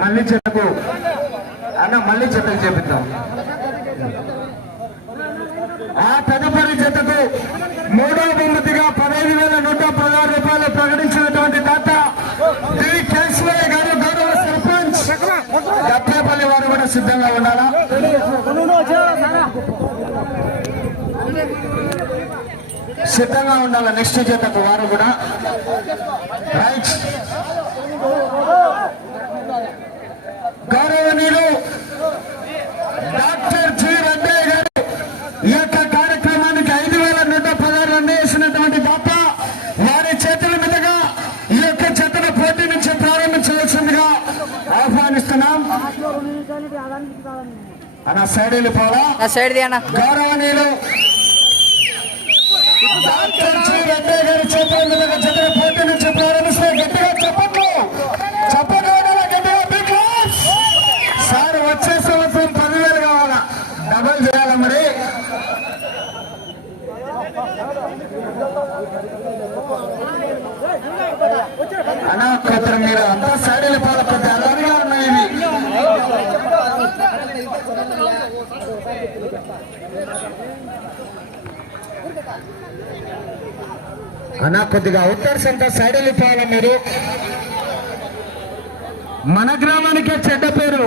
మళ్ళీ చెట్టుకు అన్న మళ్ళీ చెట్టుకు చేపిద్దాం. ఆ తదుపరి జతకు మూడో బహుమతిగా పదహైదు వేల నూట పదహారు రూపాయలు ప్రకటించినటువంటి దాత డి. కేశవయ్య గారు గౌరవ సర్పంచ్. గప్పేపల్లి వారు కూడా సిద్ధంగా ఉండాలా? సిద్ధంగా ఉండాలి నెక్స్ట్ జతకు వారు కూడా? రైట్. గౌరవనీయులు డాక్టర్ జి రంగయ్య గారు ఈ యొక్క కార్యక్రమానికి ఐదు వేల నూట పదహారు రన్ వేసినటువంటి దాత వారి చేతుల మీదుగా ఈ యొక్క చెత్తను పోటీ నుంచి ప్రారంభించవలసిందిగా ఆహ్వానిస్తున్నాం. అన్న సైడ్ వెళ్ళిపోవాలా? గౌరవనీయులు డాక్టర్ జి రంగయ్య గారి చేతుల మీదుగా చెత్తను పోటీ నుంచి ప్రారంభిస్తే గట్టిగా చెప్పట్లు చెప్పట్లు ఉండాలి గట్టిగా big claps. సార్ వచ్చే సంవత్సరం పదివేలు కావాలా డబల్ చేయాలా మరి అన్నా మీద మీరు అంతా సైడ్ వెళ్ళిపోవాలి కొద్దిగా ఉన్నాయి ఇవి. కొద్దిగా అవుట్డోర్స్ అంతా సైడ్ వెళ్ళిపోవాలి మీరు. మన గ్రామానికే చెడ్డ పేరు.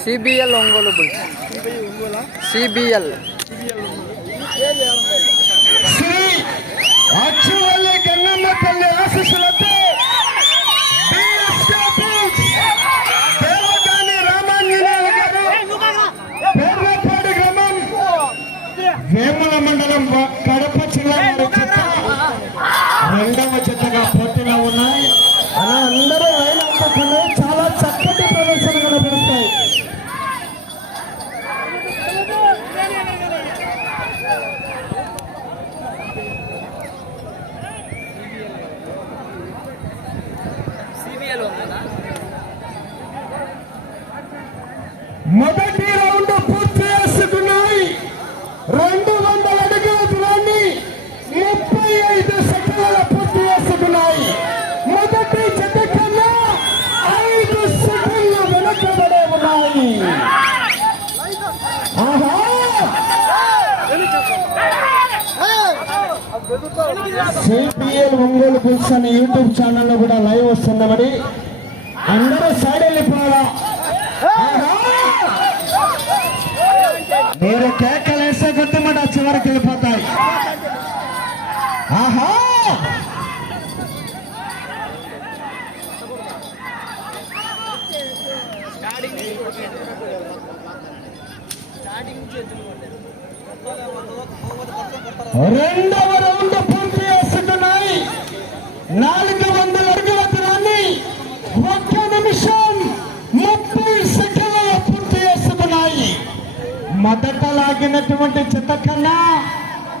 CBL Ongole Bulls CBL Sri Vemula మండలం సిపిఎల్ ఒంగోలు బుల్స్ అనే యూట్యూబ్ ఛానల్లో కూడా లైవ్ వస్తుంది మరి అందరూ సైడ్ వెళ్ళిపోవాలా? ఆహా! మీరు కేకలేసే కొద్ది మాట చివరికి వెళ్ళిపోతాయి. ఆహా! రెండవ రౌండ్ నాలుగు వందల అడుగుల దూరాన్ని ఒక్క నిమిషం ముప్పై సెకండ్ల పూర్తి చేసుకున్నాయి. మొదట లాగినటువంటి చిత్త కన్నా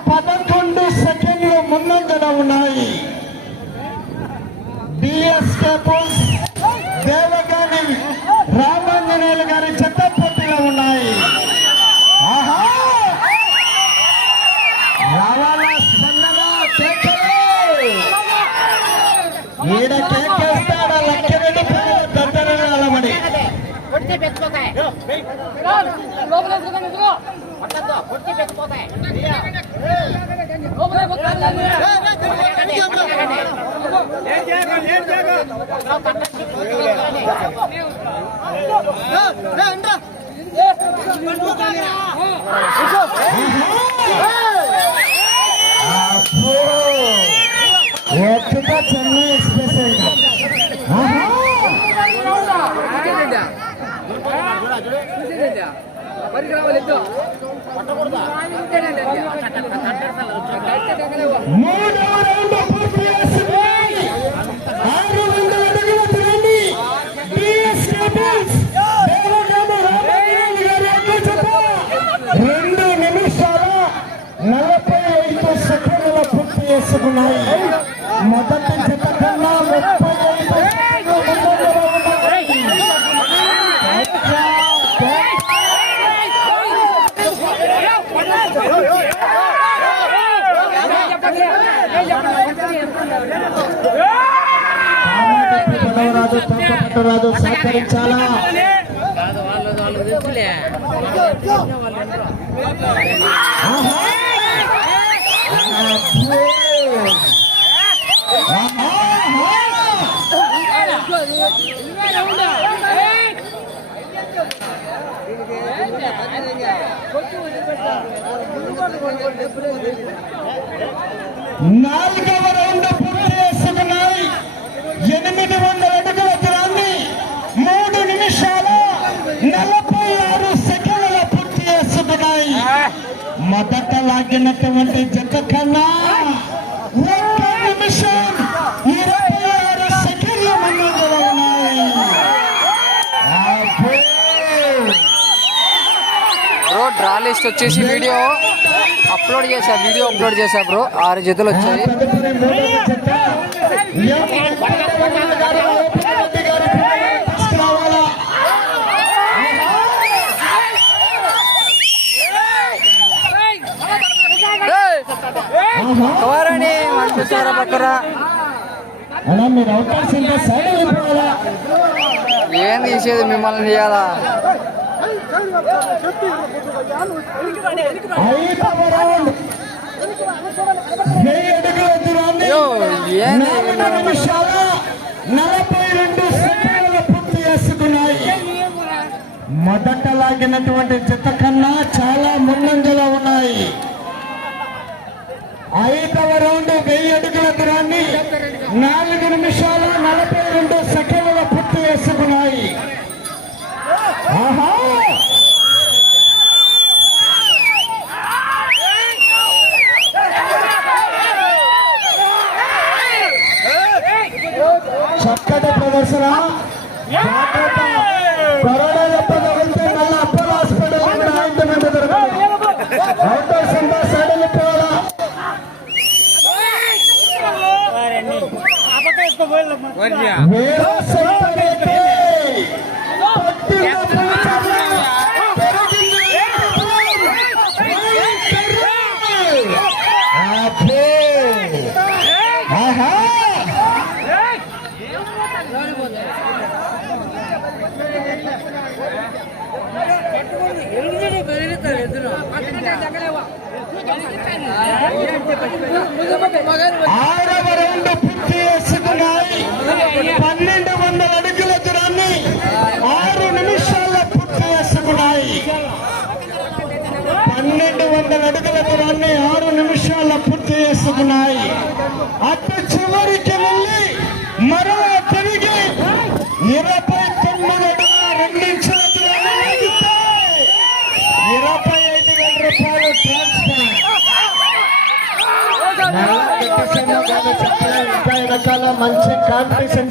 పదకొండు సెకండ్లు ముందంజలో ఉన్నాయి. డిఎస్కే పోల్స్ దేవగాని రామాంజనేయులు గారి చెత్త పోటీలో ఉన్నాయి. పొట్టి పెట్టుకోతాయి పొట్టి పెట్టుకోతాయి చెన్నై మూడవ రౌండ్ తొక్కపట్టరాజు సహకరించాలా! నాలుగవ రౌండ్ పూర్తి చేసుకున్నాయి ఎనిమిది వందల అడుగుల దూరాన్ని మూడు నిమిషాల నలభై ఆరు సెకండ్ల పూర్తి చేసుకున్నాయి మొదట లాగినటువంటి జత కన్నా ఒక్క నిమిషం ఇరవై ఆరు సెకండ్ల ముందంజలో ఉన్నాయి అబ్బో! బ్రో డ్రా లిస్ట్ వచ్చేసి వీడియో అప్లోడ్ చేశా వీడియో అప్లోడ్ చేశా బ్రో. ఆరు జతలు వచ్చాయి తదుపరి మూడవ జత ఎం వెంకటరమణ గారు, ఓపిరెడ్డి గారు తీసుకురావాలా? ఆహా! కవారని ఏం తీసేది మిమ్మల్ని చేయాలా ఏంది? నలభై రెండు సెకండ్ల పూర్తి చేసుకున్నాయి మొదట లాగినటువంటి జత కన్నా చాలా ముందంజలో ఉన్నాయి. ఐదవ రౌండ్ వెయ్యి అడుగుల దూరాన్ని నాలుగు నిమిషాలు నలభై రెండు సెకండ్ల పూర్తి చేసుకున్నాయి. ఆహా! చక్కటి ప్రదర్శన జాగ్రత్త. కరోనా దెబ్బ తగిలితే మళ్ళీ అపోలో హాస్పిటల్ కూడా ఆయింట్మెంట్ దొరకదు. అవుటర్స్ అంతా సైడ్ వెళ్ళిపోవాలా వేరే సొంతమైతే పట్టిన పులిచర్ల పెరిగింది అబ్బో. ఆహా ఆరవ రౌండ్ పూర్తి చేసుకున్నాయి పన్నెండు వందల అడుగుల దూరాన్ని ఆరు నిమిషాల్లో పూర్తి చేసుకున్నాయి. పన్నెండు వందల అడుగుల దూరాన్ని ఆరు నిమిషాల్లో పూర్తి చేసుకున్నాయి. అటు చివరికి వెళ్ళి మరో తిరిగి ఇరవై తొమ్మిది అడుగుల రెండు దూరాన్ని ఇరవై ఐదు వేల రూపాయలు ట్రాన్స్ఫర్ చెప్పలేదు రకాల మంచి కాంపిటీషన్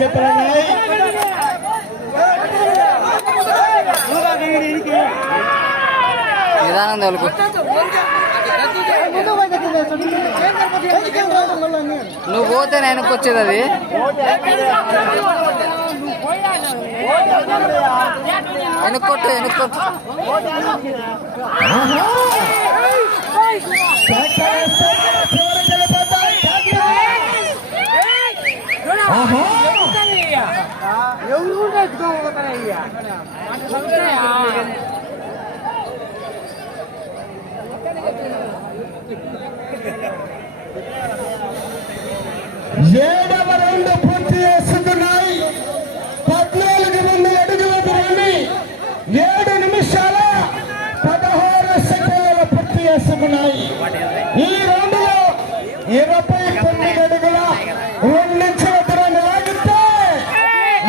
నిదానం తొలుకు నువ్వు పోతే నేను వచ్చేది అది వెనుక్కొట్టు వెనుక్కొట్టు చివరికి వెళ్ళిపోతాయి. ఆహా! ఏడవ రౌండ్ పూర్తి చేసుకున్నాయి పద్నాలుగు మంది అడుగుల దూరాన్ని ఏడు నిమిషాల పదహారు సెకండ్ల పూర్తి చేసుకున్నాయి ఈ రౌండ్లో ఇరవై తొమ్మిది అడుగుల రెండు నిమిషాల దూరాన్ని లాగితే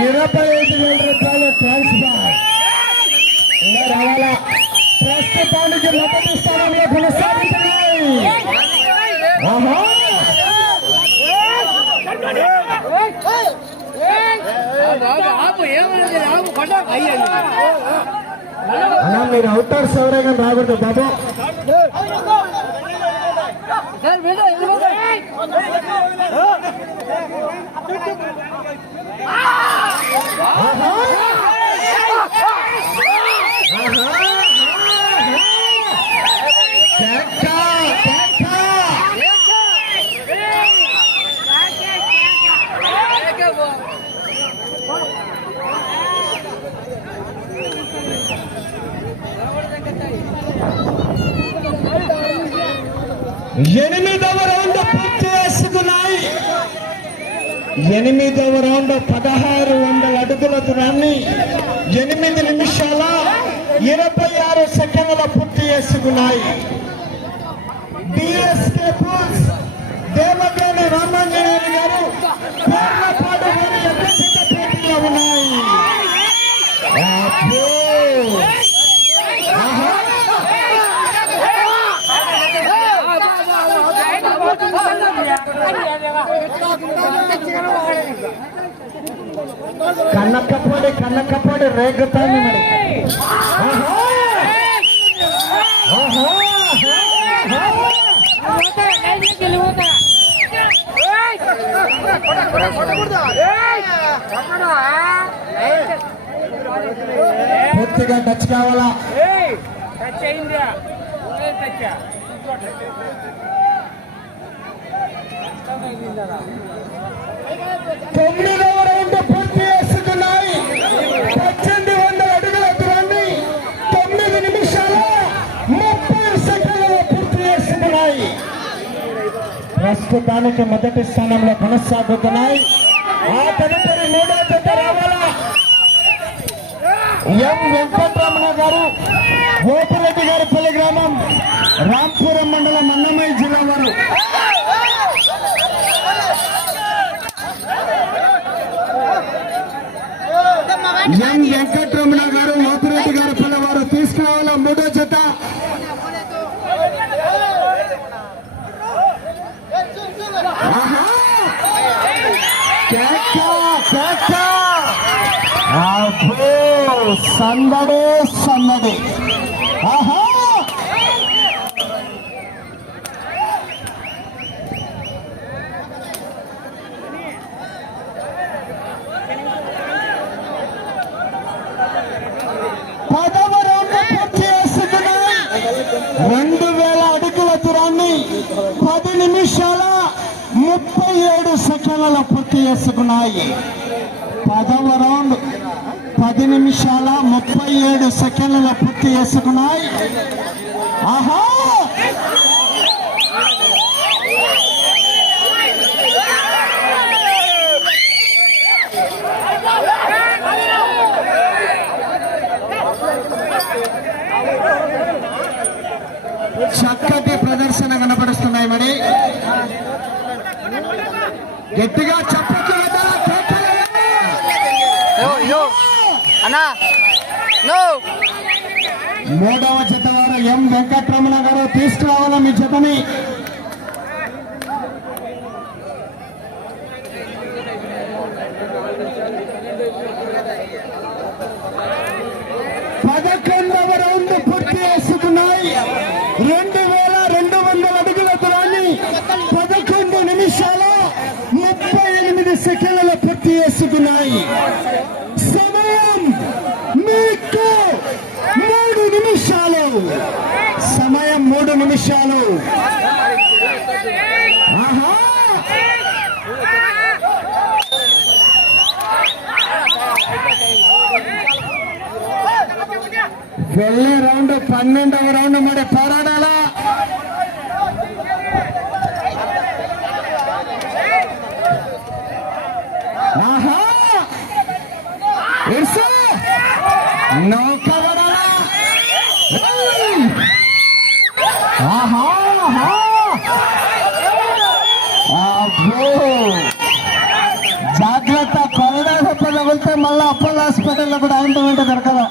ఇరవై ఐదు వేల రూపాయలు ట్రాన్స్ఫర్ ఇంకా రావాలా ప్రస్తుతానికి మొదటి స్థానంలో కొనసాగుతున్నాయి ఆహా అన్నా మీరు అవుటర్స్ ఎవరైనా రాకూడదు బాబు. ఎనిమిదవ రౌండ్ పూర్తి చేసుకున్నాయి. ఎనిమిదవ రౌండ్ పదహారు వందల అడుగుల దూరాన్ని ఎనిమిది నిమిషాల ఇరవై ఆరు సెకండ్ల పూర్తి చేసుకున్నాయి. డిఎస్కే పూల్స్ దేవగాని రామాంజనేయులు గారు ఉన్నాయి. కన్నకపోడి కన్నకపోడి రేగుతాంది మరి ఆహా! ఆహా! పూర్తిగా టచ్ కావాలా తొమ్మిదవ రౌండ్ పూర్తి చేసుకున్నాయి పద్దెనిమిది వందల అడుగుల దూరాన్ని తొమ్మిది నిమిషాల ముప్పై సెకండ్లలో పూర్తి చేసుకున్నాయి ప్రస్తుతానికి మొదటి స్థానంలో కొనసాగుతున్నాయి. ఆ తదుపరి మూడో జత రావాలా? ఎం వెంకటరమణ గారు గోపిరెడ్డి గారి పల్లి గ్రామం రామ్ మండలం అన్నమయ్య జిల్లా వారు ఎం వెంకటరమణ గారు ఓపిరెడ్డి గారు పల్లె వారు తీసుకురావాల మూడో జత. సందడే సందడే ఆహా పదవ రౌండ్ పూర్తి చేసుకున్నాయి రెండు వేల అడుగుల దూరాన్ని పది నిమిషాల ముప్పై ఏడు సెకండ్ల పూర్తి చేసుకున్నాయి. పదవ రౌండ్ పది నిమిషాల ముప్పై ఏడు సెకండ్ల పూర్తి చేసుకున్నాయి. ఆహా చక్కటి ప్రదర్శన కనపడుస్తున్నాయి మరి గట్టిగా చప్పట్లు నో. మూడవ జత ఎం వెంకటరమణ గారు తీసుకురావాలా మీ జతని పదకొండవ రౌండ్ పూర్తి చేసుకున్నాయి రెండు వేల రెండు వందల అడుగుల దూరాన్ని పదకొండు నిమిషాల ముప్పై ఎనిమిది సెకండ్ల పూర్తి చేసుకున్నాయి సమయం మీకు మూడు నిమిషాలు సమయం మూడు నిమిషాలు. వెళ్ళే రౌండ్ పన్నెండవ రౌండ్ మరి పోరాడాలా? వెళ్తే మళ్ళీ అపోలో హాస్పిటల్లో కూడా ఆయింట్మెంట్ దొరకదా.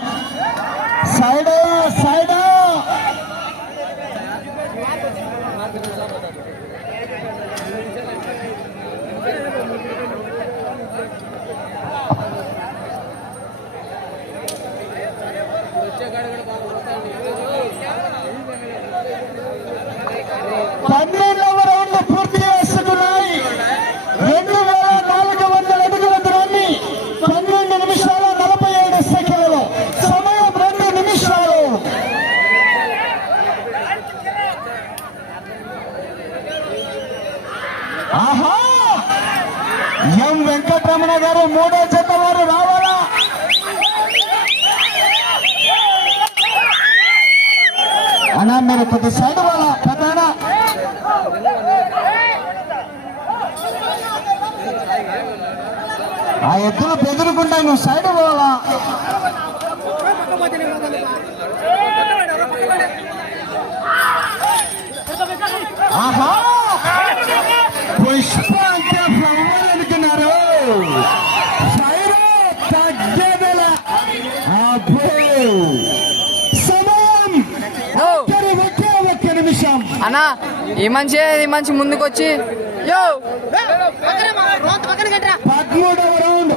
మూడో జత వారు రావాలా? అన్నా మీరు కొద్ది సైడ్ వాళ్ళ ప్రధాన ఆ ఎద్దులు బెదిరికుంటాయి నువ్వు సైడ్ పోవాలా ఆహా అన్నా ఈ మంచి ఈ మంచి ముందుకు వచ్చి యో! పదమూడవ రౌండ్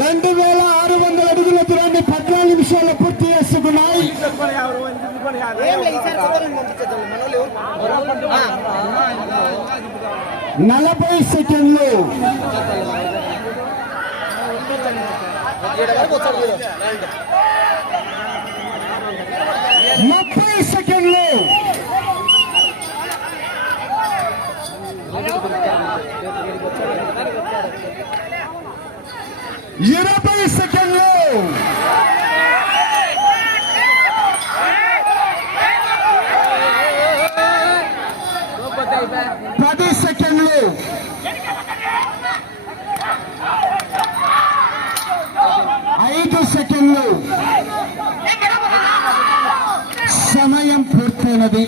రెండు వేల ఆరు వందల అడుగుల దూరాన్ని పద్నాలుగు నిమిషాలు పూర్తి చేసుకున్నాయి. నలభై సెకండ్లు. ముప్పై సెకండ్లు. ఇరవై సెకండ్లు. పది సెకండ్లు. ఐదు సెకండ్లు. సమయం పూర్తయినది.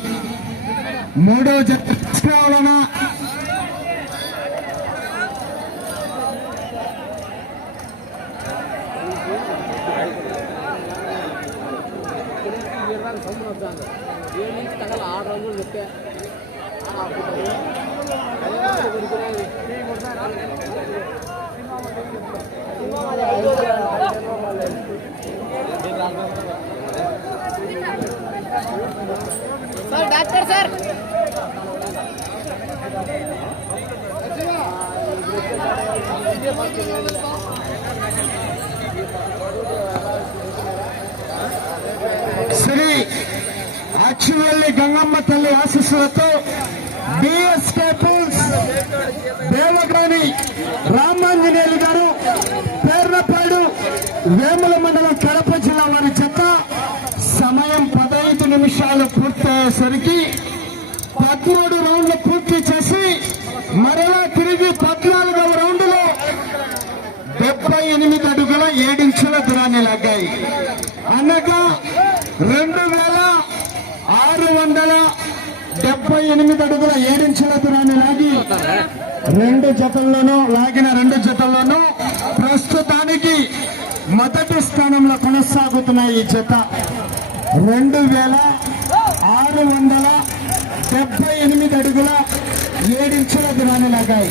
మూడో జత తీసుకోవాలనా సార్ డాక్టర్ సార్ ఆశీస్సులతో బిఎస్ కేపుల్స్ దేవగాని రామాంజనేయులు గారు పేర్నపాడు వేముల మండలం కడప జిల్లా వారి చెత్త సమయం పదహైదు నిమిషాలు పూర్తయ్యేసరికి పదమూడు రౌండ్లు పూర్తి చేసి మరలా తిరిగి పద్నాలుగవ రౌండ్లో డెబ్బై ఎనిమిది అడుగుల ఏడించుల దూరాన్ని లాగాయి. అనగా రెండు వేల ఆరు వందల డెబ్బై ఎనిమిది అడుగుల ఏడించిన దూరాన్ని లాగి రెండు జతల్లోనూ లాగిన రెండు జతల్లోనూ ప్రస్తుతానికి మొదటి స్థానంలో కొనసాగుతున్నాయి ఈ జత రెండు వేల ఆరు వందల డెబ్బై ఎనిమిది అడుగుల ఏడించిన దూరాన్ని లాగాయి.